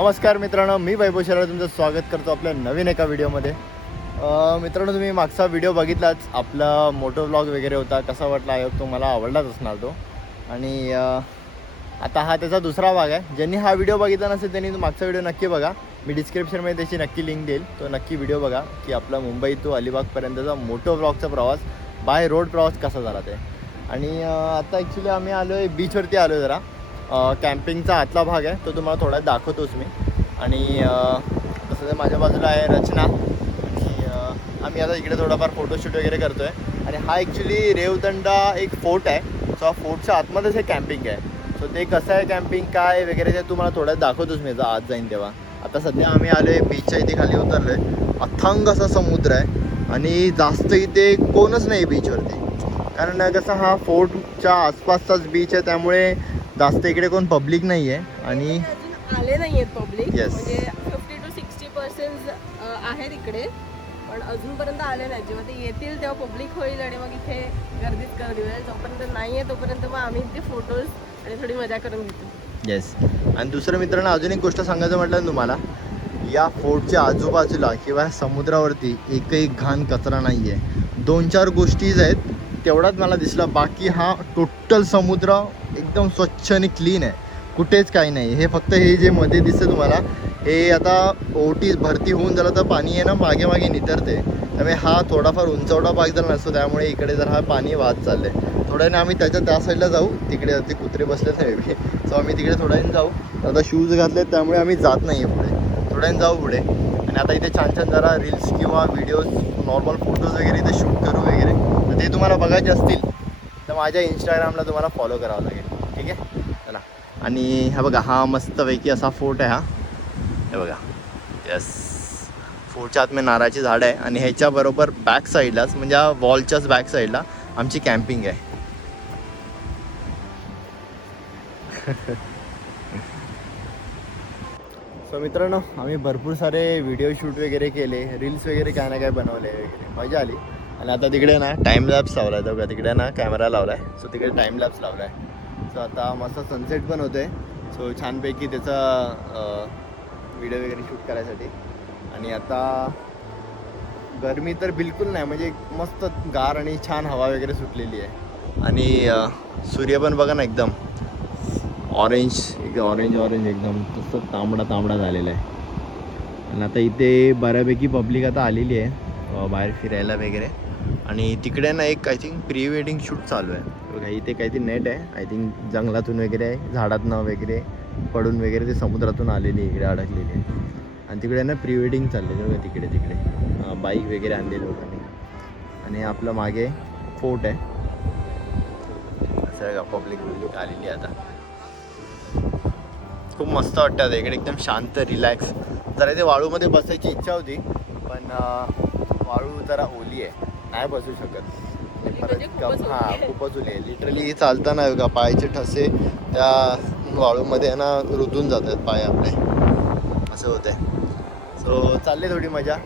नमस्कार मित्रांनो, मी वैभव शर्मा तुमचं स्वागत करतो आपल्या नवीन एका व्हिडिओमध्ये. मित्रांनो, तुम्ही मागचा व्हिडिओ बघितलाच, आपला मोटो व्लॉग वगैरे होता. कसा वाटला आहे तो मला आवडलाच असणार तो. आणि आता हा त्याचा दुसरा भाग आहे. ज्यांनी हा व्हिडिओ बघितला नसेल त्यांनी मागचा व्हिडिओ नक्की बघा. मी डिस्क्रिप्शनमध्ये त्याची नक्की लिंक देईल, तो नक्की व्हिडिओ बघा की आपला मुंबई टू अलिबागपर्यंतचा मोटो व्लॉगचा प्रवास बाय रोड प्रवास कसा झाला ते. आणि आता ॲक्च्युली आम्ही आलो आहे बीचवरती आलो आहे. जरा कॅम्पिंगचा आतला भाग आहे तो तुम्हाला थोडा दाखवतोच मी. आणि तसं तर माझ्या बाजूला आहे रचना. आणि आम्ही आता इकडे थोडाफार फोटोशूट वगैरे करतो आहे. आणि हा ॲक्च्युली रेवदंडा एक फोर्ट आहे. सो हा फोर्टच्या आतमध्येच हे कॅम्पिंग आहे. सो ते कसं आहे कॅम्पिंग काय वगैरे ते तुम्हाला थोडं दाखवतोच मी आत जाईन तेव्हा. आता सध्या आम्ही आलो आहे बीचच्या इथे खाली उतरलो आहे. अथांग असा समुद्र आहे आणि जास्त इथे कोणच नाही बीचवरती. कारण कसं हा फोर्टच्या आसपासचाच बीच आहे त्यामुळे जास्त इकडे कोण पब्लिक नाही आहे. आणि आले नाही आहेत पब्लिक. Yes. म्हणजे 50 to 60% आहेत इकडे, पण अजूनपर्यंत आले नाही. जेव्हा ते येतील तेव्हा पब्लिक होईल आणि मग इथे गर्दीच गर्दी होईल. जोपर्यंत नाही आहे तोपर्यंत मग आम्ही इथे फोटोज आणि थोडी मजा करून घेतो. येस. आणि दुसरं मित्रांनो, अजून एक गोष्ट सांगायचं म्हटलं तुम्हाला, या फोर्टच्या आजूबाजूला किंवा समुद्रावरती एकही घाण कचरा नाही आहे. 2-4 गोष्टीच आहेत तेवढाच मला दिसला. बाकी हा टोटल समुद्र एकदम स्वच्छ आणि क्लीन आहे. कुठेच काही नाही. हे फक्त हे जे मध्ये दिसतं तुम्हाला, हे आता ओटी भरती होऊन झालं तर पाणी आहे ना मागे मागे नितरते. त्यामुळे हा थोडाफार उंचवडा भाग झाला नसतो, त्यामुळे इकडे जर हा पाणी वाहत चाललं आहे. थोड्याने आम्ही त्या साईडला जाऊ. तिकडे ते कुत्रे बसलेत नाही सो आम्ही तिकडे थोड्याने जाऊ. आता शूज घातलेत त्यामुळे आम्ही जात नाही आहे पुढे. थोड्याने जाऊ पुढे. आणि आता इथे छान छान जरा रील्स किंवा व्हिडिओज नॉर्मल फोटोज वगैरे इथे शूट करू वगैरे. तर ते तुम्हाला बघायचे असतील तर माझ्या इंस्टाग्रामला तुम्हाला फॉलो करावं लागेल. ठीक आहे, चला. आणि हा बघा, हा मस्तपैकी असा फोर्ट आहे. हा हे बघा. यस, फोर्टच्या आत में नारळाची झाड आहे. आणि ह्याच्याबरोबर बॅक साईडलाच म्हणजे वॉलच्याच बॅक साईडला आमची कॅम्पिंग आहे. सो मित्रांनो, आम्ही भरपूर सारे व्हिडिओ शूट वगैरे केले, रील्स वगैरे काय ना काय बनवले वगैरे, मजा आली. आणि आता तिकडे ना टाईम लॅप्स लावला आहे. बघा तिकडे ना कॅमेरा लावला आहे. सो तिकडे टाईम लॅप्स लावला आहे. सो आता मस्त सनसेट पण होतं आहे. सो छानपैकी त्याचा व्हिडिओ वगैरे शूट करायसाठी. आणि आता गरमी तर बिलकुल नाही, म्हणजे मस्त गार आणि छान हवा वगैरे सुटलेली आहे. आणि सूर्य पण बघा ना एकदम ऑरेंज एकदम तसं तांबडा झालेला आहे. आणि आता इथे बऱ्यापैकी पब्लिक आता आलेली आहे बाहेर फिरायला वगैरे. आणि तिकडे ना एक I think pre wedding shoot चालू आहे. बघा इथे काहीतरी नेट आहे, आय थिंक जंगलातून वगैरे आहे, झाडातनं वगैरे पडून वगैरे ते समुद्रातून आलेली इकडे अडकलेली आहे. आणि तिकडे ना प्री वेडिंग चालले बघा तिकडे बाईक वगैरे आणलेली लोकांनी. आणि आपलं मागे फोर्ट आहे. असं का पब्लिक आलेली आहे आता. खूप मस्त वाटतं आता इकडे, एकदम शांत रिलॅक्स. जरा इथे वाळूमध्ये बसायची इच्छा होती, पण वाळू जरा ओली आहे, नाही बसू शकत. खूपच ओली आहे. लिटरली चालताना बघा पायाचे ठसे त्या वाळूमध्ये ना रुतून जातात पाय आपले, असं होतं आहे. सो चालले थोडी मजा.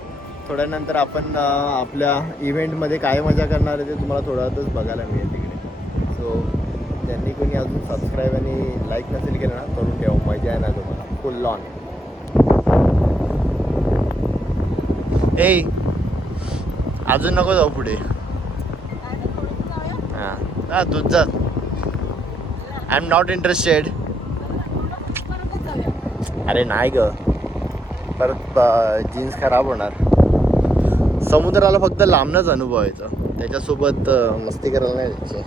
थोड्यानंतर आपण आपल्या इव्हेंटमध्ये काय मजा करणार आहे ते तुम्हाला थोड्यातच बघायला मिळेल तिकडे. सो ज्यांनी कोणी अजून सबस्क्राईब आणि लाईक नसेल केलं ना, करून ठेवा. मजा आहे ना तुम्हाला फुल ऑन. ए अजून नको जाऊ पुढे. हां दूध जा. I am not interested. अरे नाही ग, परत जीन्स खराब होणार. समुद्राला फक्त लांबनच अनुभवायचं, त्याच्यासोबत मस्ती करायला नाही द्यायची.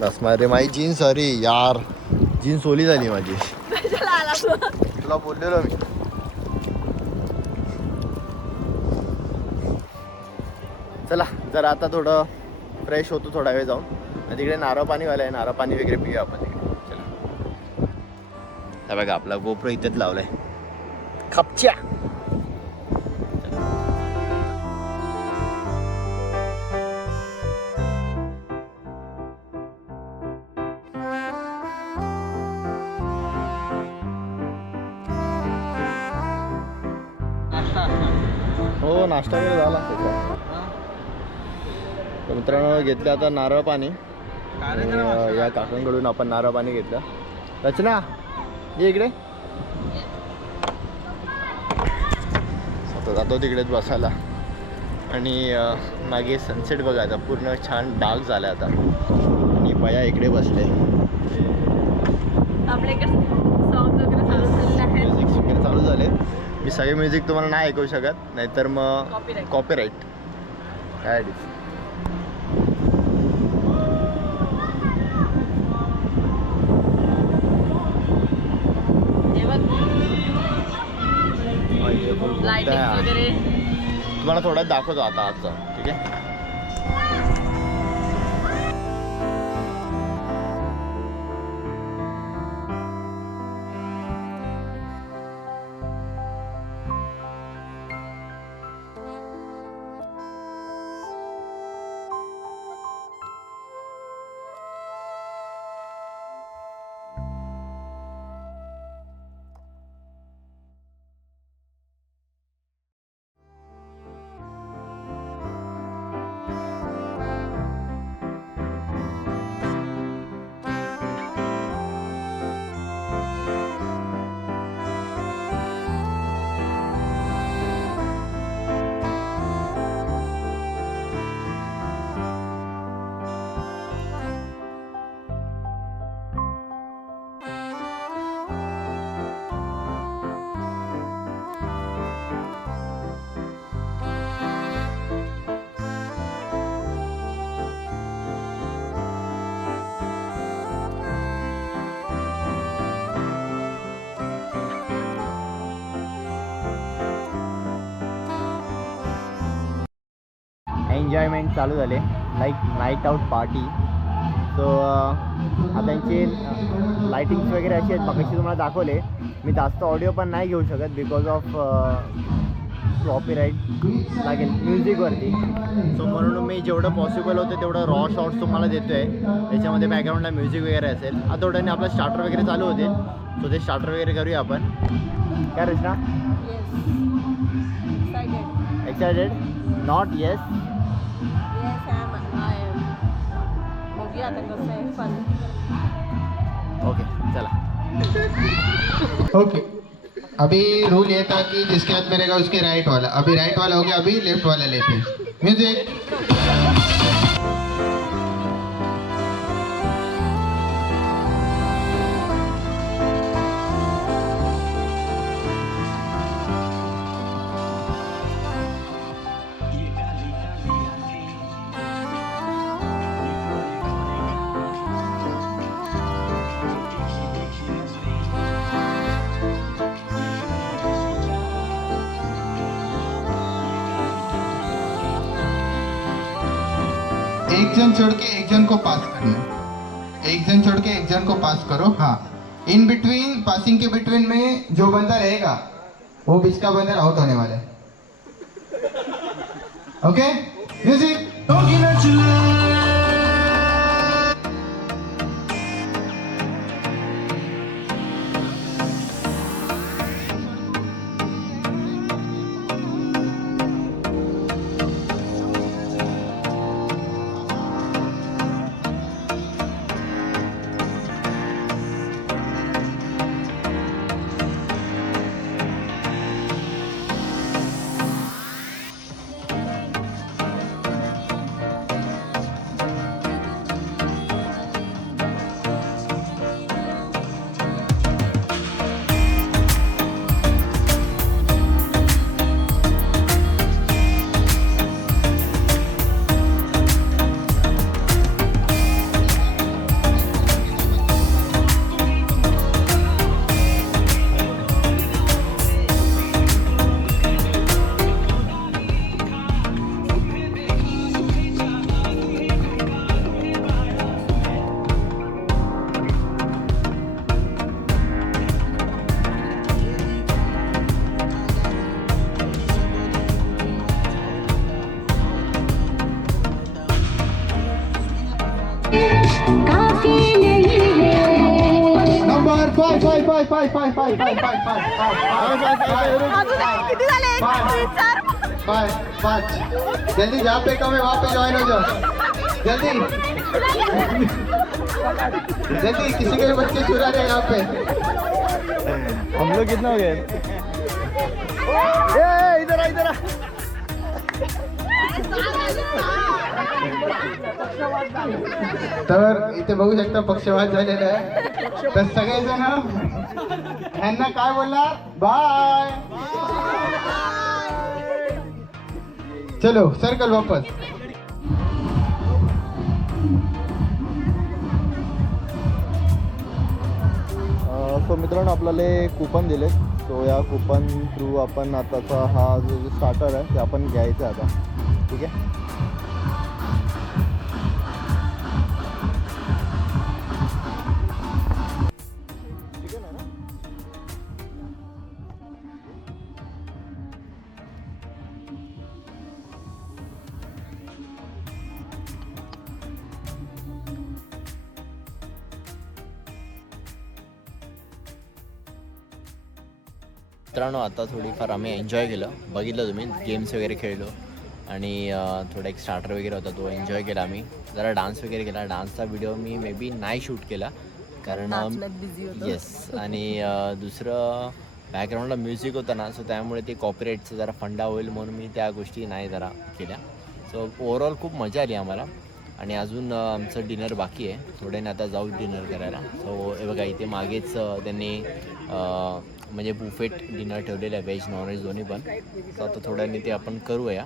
बस रे माझी जीन्स, अरे यार जीन्स ओली झाली माझी. तुला बोललेलो मी. चला जरा आता थोडं फ्रेश होतो थोडा वेळ जाऊन. आणि तिकडे नारळ पाणीवाला आहे, नारळ पाणी वगैरे पिऊया आपण तिकडे. चला बघा आपला गोप्रो इथेच लावलाय खपच्या. हो नाश्ता वगैरे झाला. मित्रांनो घेतलं आता नारळ पाणी आणि, या काकांकडून आपण नारळ पाणी घेतलं. रचना ये इकडे. आता जातो तिकडेच बसायला. आणि मागे सनसेट बघा आता पूर्ण छान डार्क झाला आता. आणि बया इकडे बसले. आपल्या इकडे सॉंग्स वगैरे चालू झालेले आहेत. म्युझिक वगैरे चालू झाले. मी सगळे म्युझिक तुम्हाला नाही ऐकू शकत, नाहीतर मग कॉपीराईट काय दिस. लाइटिंग वगैरे तुम्हाला थोडं दाखवतो आता आजचा. ठीक आहे. एन्जॉयमेंट चालू झाले like night out party. So आता त्यांचे लाईटिंग्स वगैरे असे आहेत. मगाशी तुम्हाला दाखवले. मी जास्त ऑडिओ पण नाही घेऊ शकत बिकॉज ऑफ कॉपीराईट लागेल म्युझिकवरती. सो म्हणून मी जेवढं पॉसिबल होतं तेवढं रॉ शॉर्ट्स तुम्हाला देतो आहे. त्याच्यामध्ये बॅकग्राऊंडला म्युझिक वगैरे असेल. आता थोड्याने आपलं स्टार्टर वगैरे चालू होते. सो ते स्टार्टर वगैरे करूया आपण. काय रचना? एक्सायटेड? Not yes. ओके चला. ओके अभी रूल ये था कि जिसके हाथ में रहेगा उसके राइट वाला. अभी राइट वाला हो गया, अभी लेफ्ट वाला लेते हैं. म्यूजिक. एक जन छोड़ के एक जन को पास करना. एक जन छोड़ के एक जन को पास करो. हाँ, in between passing K between में जो बंदा रहेगा वो बीच का बंदा आउट होने वाला है. Okay music. किती झाले? 5 जल्दी जहाँ पे कम है वहाँ पे ज्वाइन हो जाओ जल्दी जल्दी किसी के भी बच्चे चुरा रहे हैं यहाँ पे हम लोग कितना हो गए ए, इधर आ इधर आ तर इथे बघू शकता पक्षवाद झालेला आहे तर सगळेजण यांना काय बोलणार बाय चलो सर्कल वापस सो मित्रांनो आपल्याला कुपन दिले सो या कुपन थ्रू आपण आताचा हा जो स्टार्टर आहे ते आपण घ्यायचं आहे आता ठीक आहे मित्रांनो आता थोडीफार आम्ही एन्जॉय केलं बघितलं तुम्ही गेम्स वगैरे खेळलो आणि थोडा एक स्टार्टर वगैरे होता तो एन्जॉय केला आम्ही जरा डान्स वगैरे केला डान्सचा व्हिडिओ मी मे बी नाही शूट केला कारण येस आणि दुसरं बॅकग्राऊंडला म्युझिक होतं ना सो त्यामुळे ते कॉपीराईटचा जरा फंडा होईल म्हणून मी त्या गोष्टी नाही जरा केल्या सो ओव्हरऑल खूप मजा आली आम्हाला आणि अजून आमचं डिनर बाकी आहे थोड्याने आता जाऊ डिनर करायला सो हे बघा इथे मागेच त्यांनी म्हणजे बुफेट डिनर ठेवलेलं आहे व्हेज नॉनव्हेज दोन्ही पण तर आता थोड्याने ते आपण करूया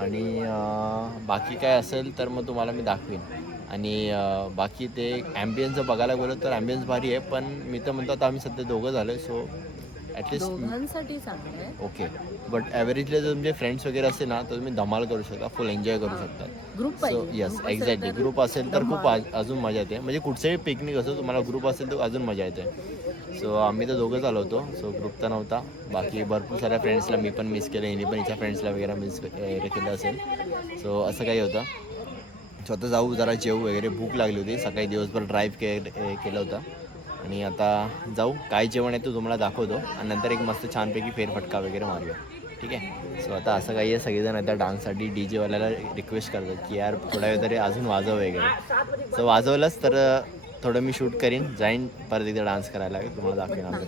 आणि बाकी काय असेल तर मग तुम्हाला मी दाखवीन आणि बाकी ते ॲम्बियन्सचं बघायला गेलो तर ॲम्बियन्स भारी आहे पण मी तर म्हणतो आता आम्ही सध्या दोघं झालो आहे सो ॲटलिस्ट दोघांसाठी चांगलं आहे ओके बट ॲव्हरेजला जर तुमचे फ्रेंड्स वगैरे असेल ना तर तुम्ही धमाल करू शकता फुल एन्जॉय करू शकता group so yes exactly group असेल तर खूप अजून मजा येते म्हणजे कुठचंही पिकनिक असो तुम्हाला ग्रुप असेल तर अजून मजा येते सो आम्ही तर दोघंच आलो होतो सो ग्रुप तर नव्हता बाकी भरपूर साऱ्या फ्रेंड्सला मी पण मिस केलं हिने पण हिच्या फ्रेंड्सला वगैरे मिस केलं असेल सो असं काही होतं सो आता जाऊ जरा जेवू वगैरे भूक लागली होती सकाळी दिवसभर ड्राईव्ह केलं होतं आणि आता जाऊ काय जेवण आहे तो तुम्हाला दाखवतो आणि नंतर एक मस्त छानपैकी फेरफटका वगैरे मारूया ठीक आहे सो आता असं काही आहे सगळेजण आता डान्ससाठी डी जेवाल्याला रिक्वेस्ट करतात की यार थोडा वेळ तरी अजून वाजव वगैरे सो वाजवलंच तर थोडं मी शूट करीन जाईन परत एकदा डान्स करायला तुम्हाला दाखवेन आमचं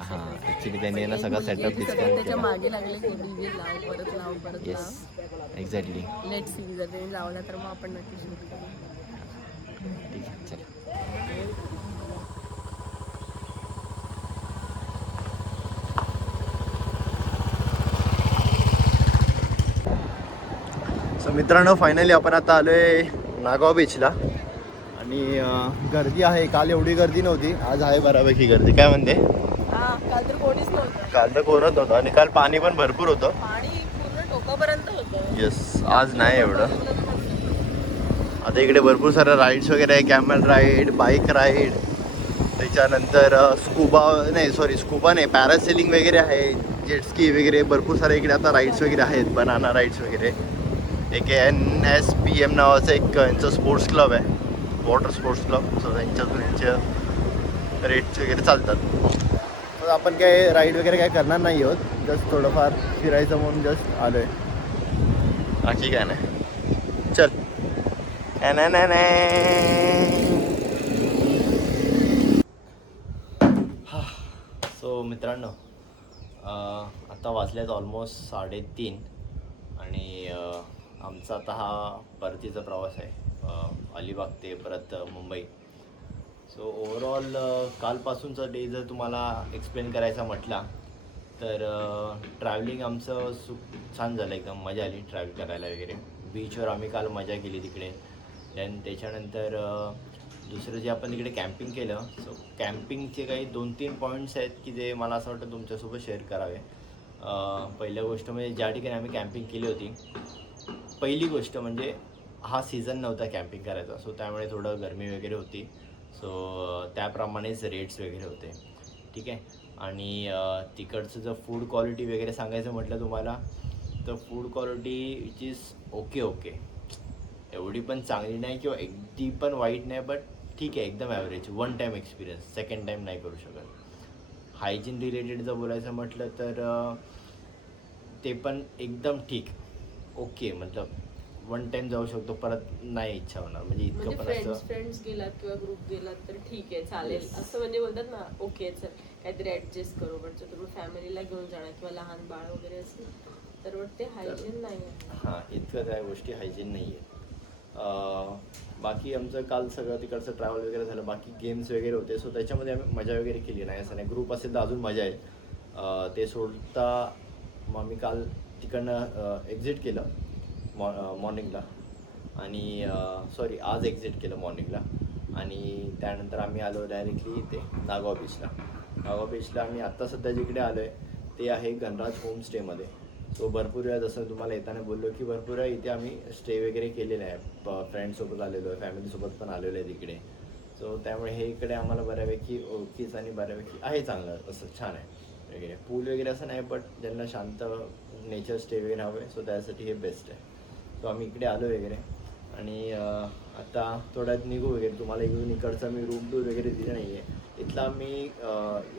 हां ॲक्च्युली त्यांनी ना सगळं setup discuss yes exactly let see जर त्यांनी लावला तर मग आपण नक्की शूट करू ठीक आहे चला सो मित्रांनो फायनली आपण आता आलो आहे नागाव बीचला आणि गर्दी आहे काल एवढी गर्दी नव्हती आज आहे बऱ्यापैकी गर्दी काय म्हणते काल तर कोणीच नव्हतं काल तर कोणच नव्हतं आणि काल पाणी पण भरपूर होतं पाणी पूर्ण टोकापर्यंत होतं येस आज नाही एवढं आता इकडे भरपूर साऱ्या राईड्स वगैरे आहे कॅमल राईड बाईक राईड त्याच्यानंतर स्कुबा नाही पॅरासेलिंग वगैरे आहे जेटस्की वगैरे भरपूर सारे इकडे आता राईड्स वगैरे आहेत बनाना राईड्स वगैरे एक NSPM नावाचं एक यांचं स्पोर्ट्स क्लब आहे वॉटर स्पोर्ट्स क्लब सो त्यांच्यातून यांचे रेट्स वगैरे चालतात तर आपण काय राईड वगैरे काय करणार नाही आहोत जस्ट थोडंफार फिरायचं म्हणून जस्ट आलो आहे बाकी काय नाही चल सो मित्रांनो आता वाजल्यात ऑलमोस्ट 3:30 आणि आमचा आता हा परतीचा प्रवास आहे अलिबाग ते परत मुंबई सो ओव्हरऑल कालपासूनचा डे जर तुम्हाला एक्सप्लेन करायचा म्हटला तर ट्रॅव्हलिंग आमचं छान झालं एकदम मजा आली ट्रॅव्हल करायला वगैरे बीचवर आम्ही काल मजा केली तिकडे देन त्याच्यानंतर दुसरं जे आपण तिकडे कॅम्पिंग केलं सो कॅम्पिंगचे काही 2-3 पॉईंट्स आहेत की जे मला असं वाटतं तुमच्यासोबत शेअर करावे पहिल्या गोष्ट म्हणजे ज्या ठिकाणी आम्ही कॅम्पिंग केली होती पहिली गोष्ट म्हणजे हा सीझन नव्हता कॅम्पिंग करायचा सो त्यामुळे थोडं गरमी वगैरे होती सो त्याप्रमाणेच रेट्स वगैरे होते ठीक आहे आणि तिकडचं जर फूड क्वालिटी वगैरे सांगायचं म्हटलं तुम्हाला तर food quality which is okay एवढी पण चांगली नाही किंवा अगदी पण वाईट नाही बट ठीक आहे एकदम average one time experience second time नाही करू शकत हायजीन रिलेटेड जर बोलायचं म्हटलं तर ते पण एकदम ठीक, ओके, मतलब वन टाइम जाऊ शकतो, परत नाही इच्छा होणार, म्हणजे इतकं म्हणजे पण असं फ्रेंड्स गेलात किंवा ग्रुप गेलात तर ठीक आहे, चालेल. Yes. असं म्हणजे बोलतात ना, ओके चल काहीतरी ऍडजस्ट करू. पण जर तुम्ही फॅमिलीला घेऊन जाणार किंवा लहान बाळ वगैरे असेल तर वाटते हायजीन नाही आहे. हां, इतकं त्या गोष्टी हायजीन नाही आहे. बाकी आमचं काल सगळं तिकडचं ट्रॅव्हल वगैरे झालं, बाकी गेम्स वगैरे होते, सो त्याच्यामध्ये आम्ही मजा वगैरे केली नाही, असं नाही. ग्रुप असेल तर अजून मजा येईल. ते सोडता मग आम्ही काल तिकडनं एक्झिट केलं मॉर्निंगला, आणि सॉरी आज एक्झिट केलं मॉर्निंगला, आणि त्यानंतर आम्ही आलो डायरेक्टली इथे नागाव बीचला. नागाव बीचला आम्ही आत्ता सध्या जिकडे आलो आहे ते आहे गणराज होमस्टेमध्ये. सो भरपूर वेळा, जसं तुम्हाला येताना बोललो की भरपूर वेळा इथे आम्ही स्टे वगैरे केलेलं आहे, फ्रेंड्ससोबत आलेलो आहे, फॅमिलीसोबत पण आलेलो आहे तिकडे. सो त्यामुळे हे इकडे आम्हाला बऱ्यापैकी ओळखीच आणि बऱ्यापैकी आहे, चांगलं असं छान आहे वगैरे. पूल वगैरे असं नाही, बट ज्यांना शांत नेचर स्टे वगैरे हवं आहे, सो त्यासाठी हे बेस्ट आहे. सो आम्ही इकडे आलो वगैरे, आणि आता थोड्यात निघू वगैरे. तुम्हाला इकडचा मी रूम टूर वगैरे दिलं नाही आहे. इथला मी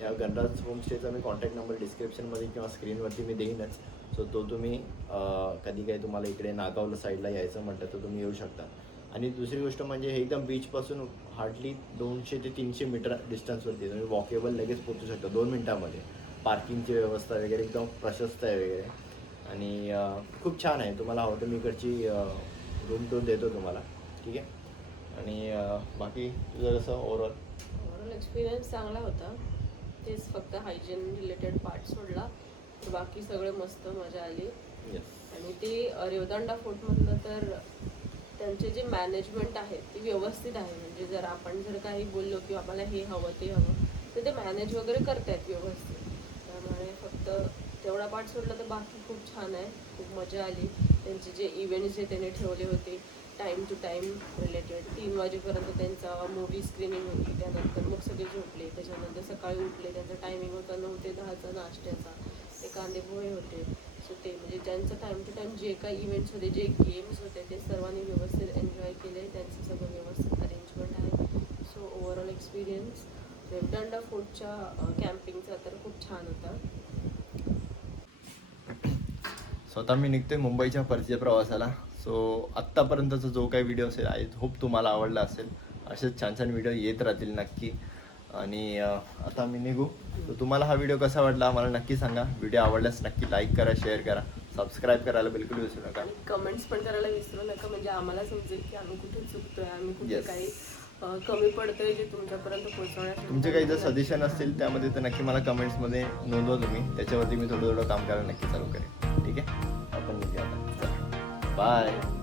या गणराज होमस्टेचा मी कॉन्टॅक्ट नंबर डिस्क्रिप्शनमध्ये किंवा स्क्रीनवरती मी देईनच. सो तो तुम्ही कधी काही तुम्हाला इकडे नागावला साईडला यायचं म्हटलं तर तुम्ही येऊ शकता. आणि दुसरी गोष्ट म्हणजे हे एकदम बीचपासून हार्डली 200 ते 300 मीटर डिस्टन्सवरती तुम्ही वॉकेबल लगेच पोहोचू शकता 2 मिनटामध्ये. पार्किंगची व्यवस्था वगैरे एकदम प्रशस्त आहे वगैरे, आणि खूप छान आहे. तुम्हाला हवं तर मी इकडची रूम टूर देतो तुम्हाला, ठीक आहे. आणि बाकी तुझं कसं ओव्हरऑल एक्सपिरियन्स चांगला होता. तेच फक्त हायजीन रिलेटेड पार्ट सोडला तर बाकी सगळं मस्त, मजा आली. येस. आणि ते रेवदंडा फोर्टमधलं तर त्यांचे जे मॅनेजमेंट आहे ते व्यवस्थित आहे. म्हणजे जर आपण जर काही बोललो की आम्हाला हे हवं ते हवं तर ते मॅनेज वगैरे करतायत व्यवस्थित. त्यामुळे फक्त तेवढा पार्ट सोडला तर बाकी खूप छान आहे, खूप मजा आली. त्यांचे जे इव्हेंट्स जे त्यांनी ठेवले होते टाईम टू टाईम रिलेटेड, 3 वाजेपर्यंत त्यांचा मूवी स्क्रीनिंग होती, त्यानंतर मग सगळे झोपले, त्याच्यानंतर सकाळी उठले, त्यांचा टायमिंग होता 9 ते 10चा नाश्त्याचा, ते कांदे पोहे होते. सो ते म्हणजे ज्यांचं टाईम टू टाईम जे काही इव्हेंट्स होते, जे गेम्स होते ते सर्वांनी व्यवस्थित एन्जॉय केले. त्यांचं सगळं व्यवस्थित अरेंजमेंट आहे. सो ओव्हरऑल एक्सपिरियन्स रेवदंडा फोर्टच्या कॅम्पिंगचा तर खूप छान होता. स्वतः मी निघतोय मुंबईच्या परतीच्या प्रवासाला. सो आत्तापर्यंतचा जो काही व्हिडिओ असेल, आय होप तुम्हाला आवडला असेल. असेच छान छान व्हिडिओ येत राहतील नक्की. आणि आता मी निघू. तर तुम्हाला हा व्हिडिओ कसा वाटला आम्हाला नक्की सांगा. व्हिडिओ आवडल्यास नक्की लाईक करा, शेअर करा, सबस्क्राईब करायला बिलकुल विसरू नका. आणि कमेंट्स पण करायला विसरू नका, म्हणजे आम्हाला समजेल की आम्ही कुठे चुकतोय, आम्ही कुठे Yes. काही कमी पडतोय जे तुमच्यापर्यंत पोहोचवण्यासाठी. तुमचे काही जर सजेशन असतील त्यामध्ये तर नक्की मला कमेंट्समध्ये नोंदवा तुम्ही. त्याच्यावरती मी थोडं थोडं काम करायला नक्की चालू करेन, ठीक आहे. आपण निघूया आता. बाय.